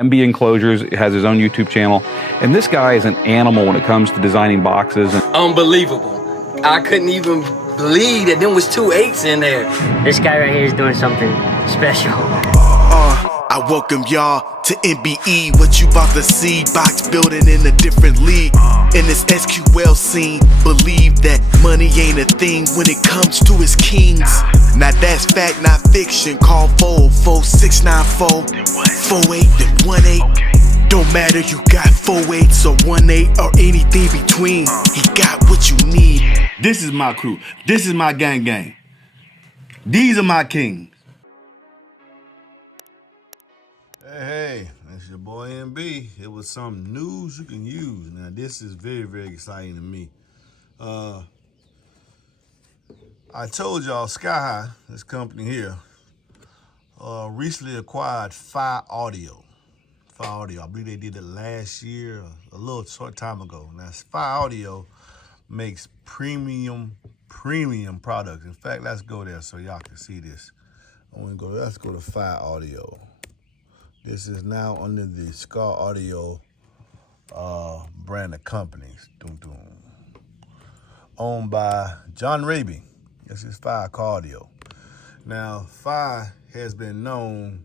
MB Enclosures has his own YouTube channel, and this guy is an animal when it comes to designing boxes. Unbelievable. I couldn't even believe that there was 2 8s in there. This guy right here is doing something special. I welcome y'all to MBE. What you about to see, box building in a different league. In this SQL scene, believe that money ain't a thing when it comes to its kings. Now that's fact, not fiction. Call 44694 48 then 18. Don't matter, you got 4 8s or 1 8 or anything between. He got what you need. This is my crew. This is my gang. These are my kings. Hey, that's your boy MB. It was some news you can use. Now this is very, very exciting to me. I told y'all Sky High, this company here, recently acquired Phi Audio. I believe they did it last year, a little short time ago. Now Phi Audio makes premium products. In fact, let's go there so y'all can see this. Let's go to Phi Audio. This is now under the Scar Audio brand of companies. Owned by John Raby. This is Phi Audio. Now, Phi has been known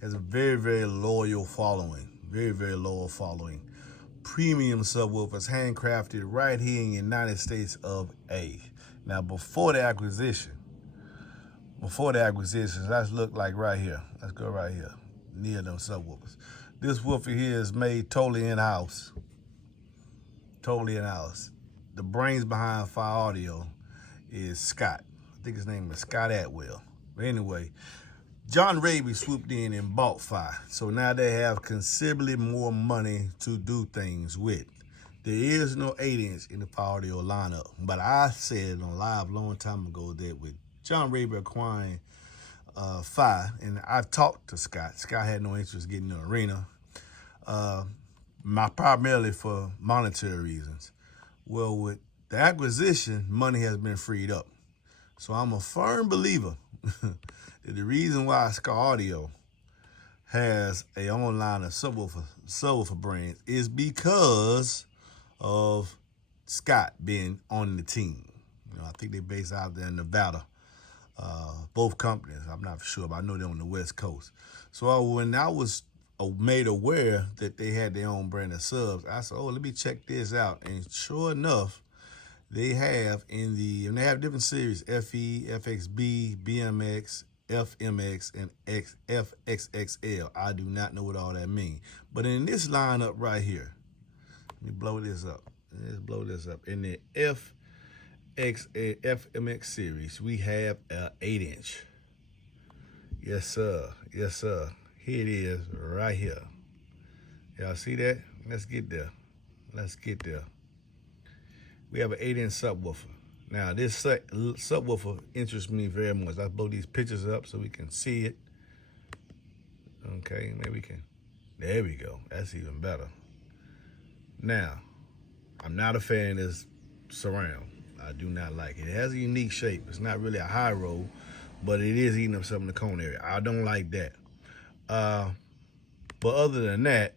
as a very, very loyal following. Very loyal following. Premium subwoofers, handcrafted right here in the United States of A. Now, before the acquisition, let's look like right here. Let's go right here. Near them subwoofers. This woofer here is made totally in-house. The brains behind Phi Audio is Scott. I think his name is Scott Atwell. But anyway, John Raby swooped in and bought Phi. So now they have considerably more money to do things with. There is no 8-inch in the Phi Audio lineup. But I said on live a long time ago that with John Raby acquiring Phi, and I talked to Scott. Scott had no interest in getting in the arena, primarily for monetary reasons. Well, with the acquisition, money has been freed up. So I'm a firm believer that the reason why Sky Audio has a own line of subwoofer brands is because of Scott being on the team. I think they're based out there in Nevada. Both companies, I'm not sure, but I know they're on the West Coast. So when I was made aware that they had their own brand of subs, I said, let me check this out. And sure enough, they have and they have different series, FE, FXB, BMX, FMX, and FXXL. I do not know what all that means. But in this lineup right here, let me blow this up. In the SHCA FMX series, we have an 8-inch. Yes, sir. Here it is, right here. Y'all see that? Let's get there. We have an 8-inch subwoofer. Now, this subwoofer interests me very much. I'll blow these pictures up so we can see it. Okay, maybe we can. There we go. That's even better. Now, I'm not a fan of this surround. I do not like it. It has a unique shape. It's not really a high roll, but it is eating up some of the cone area. I don't like that. But other than that,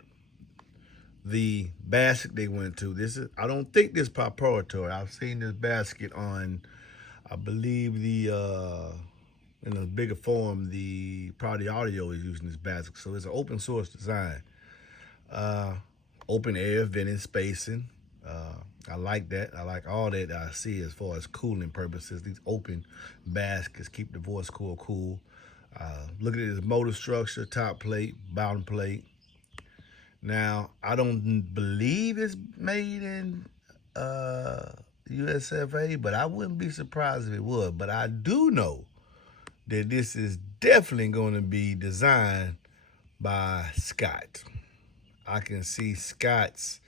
the basket they went to, I don't think this is proprietary. I've seen this basket on, I believe in a bigger form, probably Audio is using this basket. So it's an open source design. Open air, vented spacing. I like that. I like all that I see as far as cooling purposes. These open baskets keep the voice core cool. Look at this motor structure, top plate, bottom plate. Now, I don't believe it's made in USFA, but I wouldn't be surprised if it was. But I do know that this is definitely going to be designed by Scott. I can see Scott's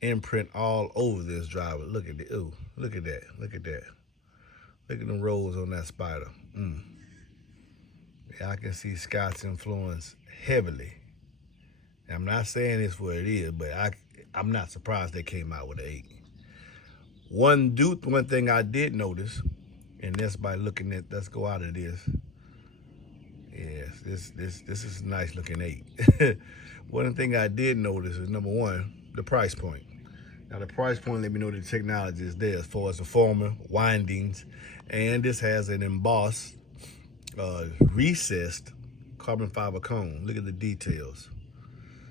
imprint all over this driver. Look at that. Look at them rolls on that spider. Yeah, I can see Scott's influence heavily. I'm not saying it's what it is, but I'm not surprised they came out with an 8. One thing I did notice, and that's by looking at, let's go out of this. Yes, this is a nice looking 8. One thing I did notice is, number one, the price point. Now, the price point let me know the technology is there as far as the former windings, and this has an embossed, recessed carbon fiber cone. Look at the details.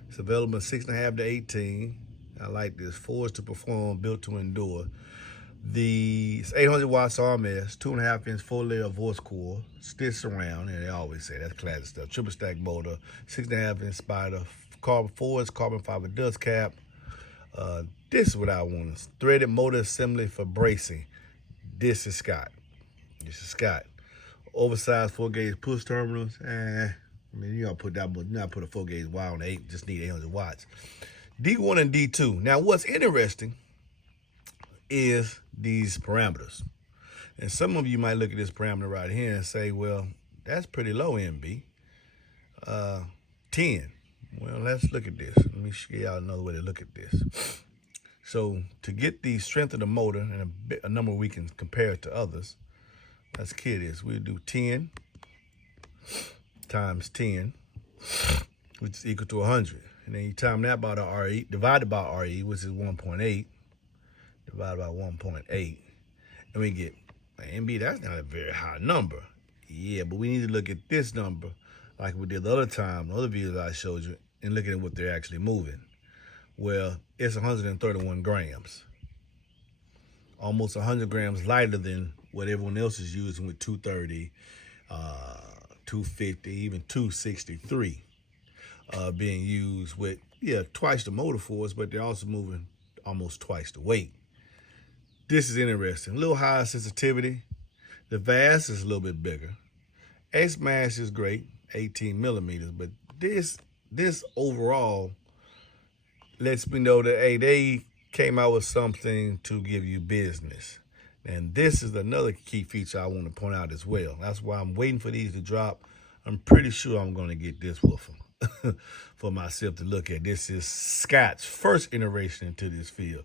It's available in 6.5 to 18. I like this. Forged to perform, built to endure. It's 800 watts RMS, 2.5-inch 4-layer voice coil, stitched surround, and they always say that's classic stuff. Triple stack motor, 6.5-inch spider, forged carbon fiber dust cap. This is what I want. Threaded motor assembly for bracing. This is Scott. Oversized 4-gauge push terminals. I mean, you gotta put that, but not put a 4-gauge wire on the 8. Just need 800 watts. D1 and D2. Now, what's interesting is these parameters. And some of you might look at this parameter right here and say, well, that's pretty low, MB. 10. Well, let's look at this. Let me show y'all another way to look at this. So to get the strength of the motor and a number we can compare it to others, let's kid this. We'll do 10 times 10, which is equal to 100. And then you time that by the RE, divided by RE, which is 1.8. Divided by 1.8, and we get, MB, that's not a very high number. Yeah, but we need to look at this number like we did the other time, the other videos I showed you, and look at what they're actually moving. Well, it's 131 grams. Almost 100 grams lighter than what everyone else is using with 230, 250, even 263 being used with, twice the motor force, but they're also moving almost twice the weight. This is interesting. A little higher sensitivity. The VAS is a little bit bigger. S-mash is great, 18 millimeters, but this overall lets me know that, hey, they came out with something to give you business. And this is another key feature I want to point out as well. That's why I'm waiting for these to drop. I'm pretty sure I'm going to get this woofer for myself to look at. This is Scott's first iteration into this field.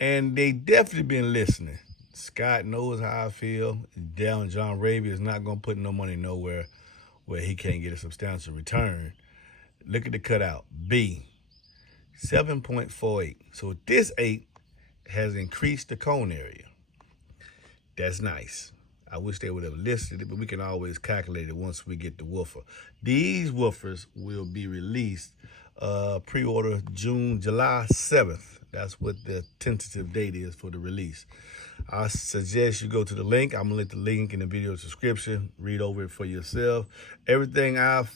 And they definitely been listening. Scott knows how I feel. Down John Raby is not going to put no money nowhere where he can't get a substantial return. Look at the cutout. B, 7.48. So this 8 has increased the cone area. That's nice. I wish they would have listed it, but we can always calculate it once we get the woofer. These woofers will be released pre-order July 7th. That's what the tentative date is for the release. I suggest you go to the link. I'm gonna let the link in the video description. Read over it for yourself. Everything that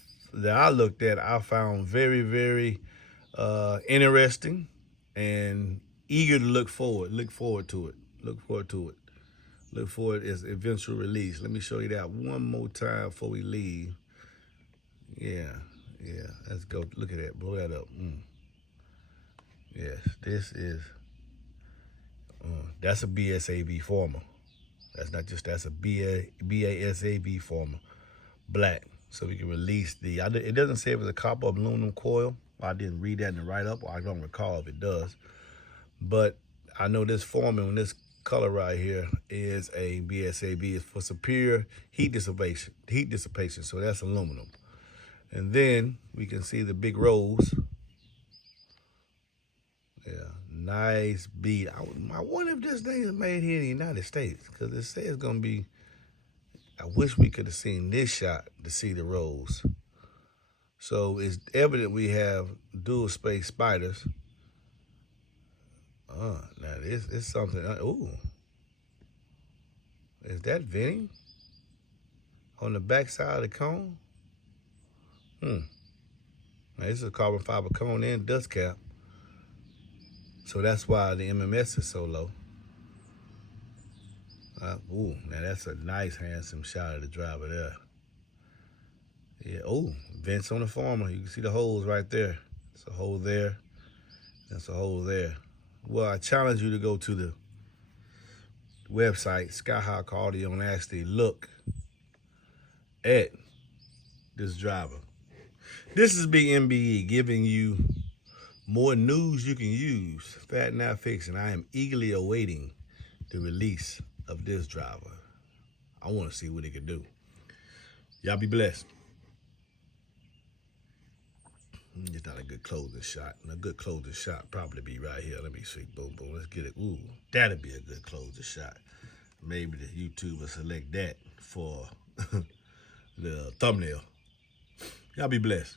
I looked at, I found very, very interesting and eager to look forward to it. Look forward to its eventual release. Let me show you that one more time before we leave. Yeah. Let's go. Look at that. Blow that up. Yes, this is, that's a BSAB former. That's a BASAB former, black. So we can release it doesn't say if it's a copper aluminum coil. I didn't read that in the write-up, or I don't recall if it does. But I know this former on this color right here is a BSAB. It's for superior heat dissipation. So that's aluminum. And then we can see the big rows. Yeah, nice bead. I wonder if this thing is made here in the United States, because it says it's going to be, I wish we could have seen this shot to see the rows. So it's evident we have dual space spiders. Now this is something, ooh. Is that venting on the back side of the cone? Now this is a carbon fiber cone and dust cap. So that's why the MMS is so low. Ooh, now that's a nice, handsome shot of the driver there. Yeah, oh, vents on the former. You can see the holes right there. There's a hole there. That's a hole there. Well, I challenge you to go to the website, Skyhawk Audio, and actually look at this driver. This is Big MBE giving you more news you can use. Fat Not Fixing. I am eagerly awaiting the release of this driver. I want to see what it can do. Y'all be blessed. Get not a good closing shot. And a good closing shot probably be right here. Let me see. Boom, boom. Let's get it. Ooh, that'd be a good closing shot. Maybe the YouTube will select that for the thumbnail. Y'all be blessed.